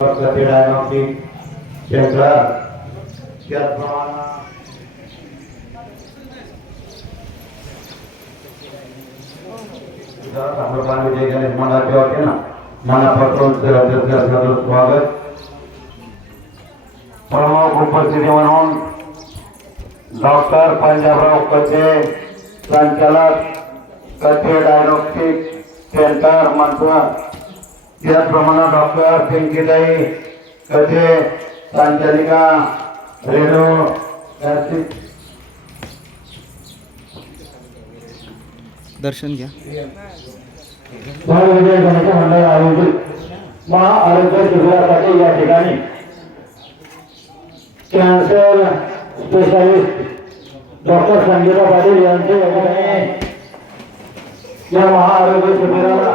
प्रति diagnostic centre विजय गणेश मनाचे ना मनापासून स्वागत प्रमुख उपस्थिती म्हणून डॉक्टर पंजाबराव कचे संचालक कचे डायग्नोस्टिक सेंटर मंत्र त्याचप्रमाणे डॉक्टर पिंकीताई कथे संचालिका रेणू दर्शन घ्या. मंडळ आयोजित महाआरोग्य शिबिरासाठी या ठिकाणी cancer specialist doctor Sangeeta Patil यांचे या ठिकाणी या महाआरोग्य शिबिराला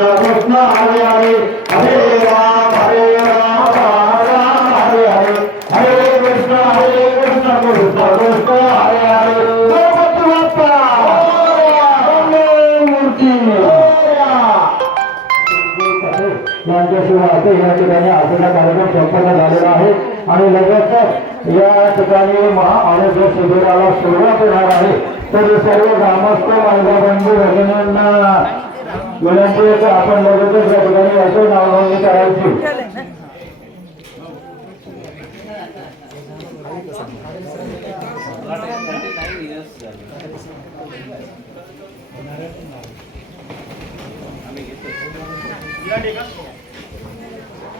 कृष्ण हरे हरे। हरे राम हरे राम राम हरे हरे। हरे कृष्ण हरे कृष्ण कृष्ण कृष्ण हरे हरे। गणपती बाप्पा! यांच्याशिवाय आता या ठिकाणी आपला कार्यक्रम संपन्न झालेला आहे. आणि लगेचच या ठिकाणी महाआरोग्य शिबिराला सुरुवात होणार आहे. तर सर्व ग्रामस्थ महिला बंधू भगिनींना विनंती आपण लगेचच या ठिकाणी असं नावनोंदणी करायची.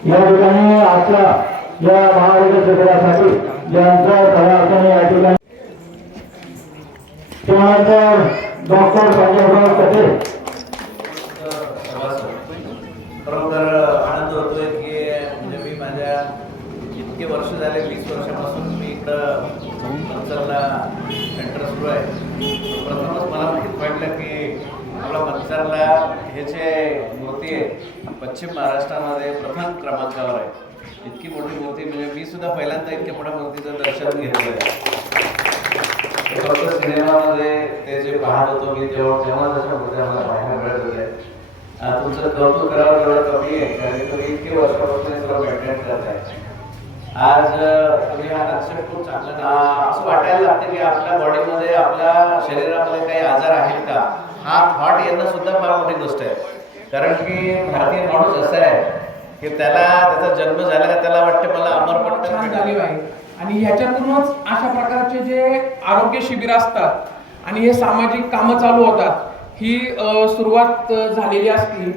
या ठिकाणी आजच्या या महाआरोग्य क्षेत्रासाठी ज्यांचा दवाखाने या ठिकाणी त्यानंतर डॉक्टर संजयराव कटे खरं तर आनंद होतोय की म्हणजे मी माझ्या इतके वर्ष झाले वीस वर्षापासून मी इकडं मंचरला सेंटर सुरू आहे. प्रथमच मला माहीत पडलं की आपला मंचरला हे जे मूर्ती आहे पश्चिम महाराष्ट्रामध्ये प्रथम क्रमांकावर आहे. इतकी मोठी मूर्ती म्हणजे मी सुद्धा पहिल्यांदा इतक्या मोठ्या मूर्तीचं दर्शन घेतलं आहे. फक्त सिनेमामध्ये ते जे पाहत होतो मी जेव्हा तेव्हा तशा मूर्त्या मला पाहायला मिळत होत्या तुमचं कौतुक करावं तेवढं कमी आहे कारण तुम्ही इतके वर्षापासून सगळं सर्व मेंटेन करताय. आज तुम्ही हा कन्सेप्ट खूप चांगला असं वाटायला लागतं की आपल्या बॉडीमध्ये आपल्या शरीरामध्ये काही आजार आहेत का? हा थॉट येणं सुद्धा फार मोठी गोष्ट आहे. कारण की भारतीय माणूस असा आहे की त्याला त्याचा जन्म झाला का त्याला वाटतं मला अमरपट्ट झालेलं आहे आणि ह्याच्यातूनच अशा प्रकारचे जे आरोग्य शिबिर असतात आणि हे सामाजिक कामं चालू होतात ही सुरुवात झालेली असती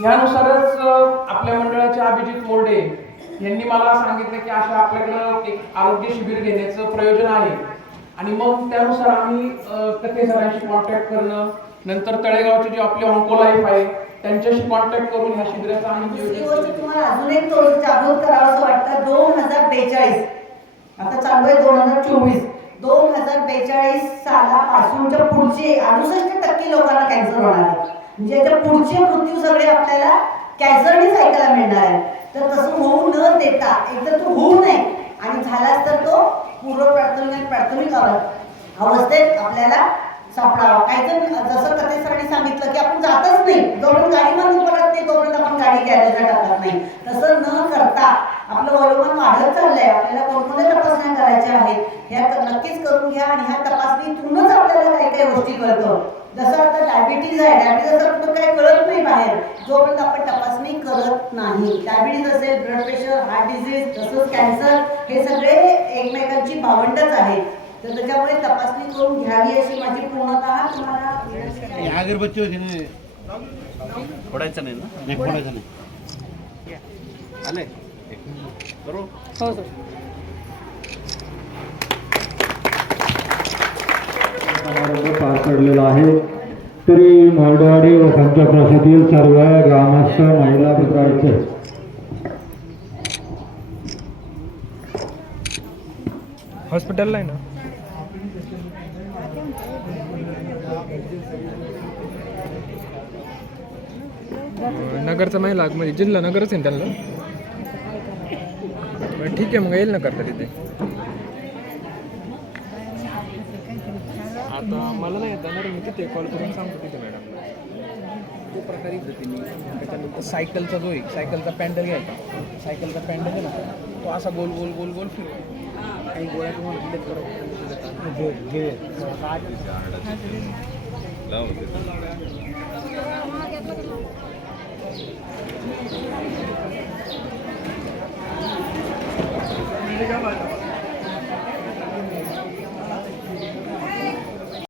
ह्यानुसारच आपल्या मंडळाचे अभिजित मोर्डे यांनी मला सांगितलं की अशा आपल्याकडं एक आरोग्य शिबिर घेण्याचं प्रयोजन आहे. आणि मग त्यानुसार आम्ही कथे सरांशी कॉन्टॅक्ट करणं नंतर तळेगावचे जे आपले ऑन्को लाईफ आहे त्यांच्याशी कॉन्टॅक्ट करून ह्या शिबिराचं आम्ही. तुम्हाला अजून एक जागृत करावं असं वाटतं. दोन हजार बेचाळीस. आता चालू आहे दोन हजार चोवीस. दोन हजार बेचाळीस सालापासूनच्या पुढचे अडुसष्ट टक्के लोकांना कॅन्सर होणार आहे. म्हणजे याच्या पुढचे मृत्यू सगळे आपल्याला कॅन्सरनेच ऐकायला मिळणार आहे. तर तसं होऊ न देता एकतर तो होऊ नये आणि झालाच तर तो पूर्व प्राथमिक आणि प्राथमिक अवस्थेत आपल्याला सापडावा. काही जसं कथे सांगितलं की आपण जातच नाही. जोपर्यंत गाडी बंद पडत नाही तोपर्यंत आपण गाडी गॅरेजला टाकत नाही. तसं न करता आपलं वयोमान वाढत चाललंय. आपल्याला कोणकोणत्या तपासण्या करायच्या आहेत ह्या नक्कीच करून घ्या आणि ह्या तपासणीतूनच आपल्याला काही काही गोष्टी कळतं. जसं आता डायबिटीज आहे डायबिटीज असं कुठं काही कळत नाही बाहेर. जोपर्यंत आपण तपासणी करत नाही डायबिटीज असेल ब्लड प्रेशर हार्ट डिझीज तसंच कॅन्सर हे सगळे एकमेकांची भावंडच आहेत. तर त्याच्यामुळे तपासणी करून घ्यावी अशी माझी पूर्णतः तुम्हाला आहे. अगरबत्ती होती फोडायचं नाही ना? फोडायचं नाही. आले. करू हो सर. समारंभ पार पडलेला आहे. तरी मोलडवाडी व पंचप्रसातील सर्व ग्रामस्थ महिला मित्रांचे. हॉस्पिटलला आहे ना? नगरचं नाही लाग म्हणजे जिल्हा नगरच आहे ना त्यांना ठीक आहे मग येईल ना करता तिथे. आता मला नाही येत ना मी तिथे कॉल करून सांगतो तिथे मॅडमला तो प्रकार इथं त्यांनी त्याच्यानंतर सायकलचा जो आहे सायकलचा पॅन्डल घ्यायचा. सायकलचा पॅन्डल आहे ना तो असा गोल गोल गोल गोल फिरवा. काही गोळ्या तुम्हाला दिलेत बरोबर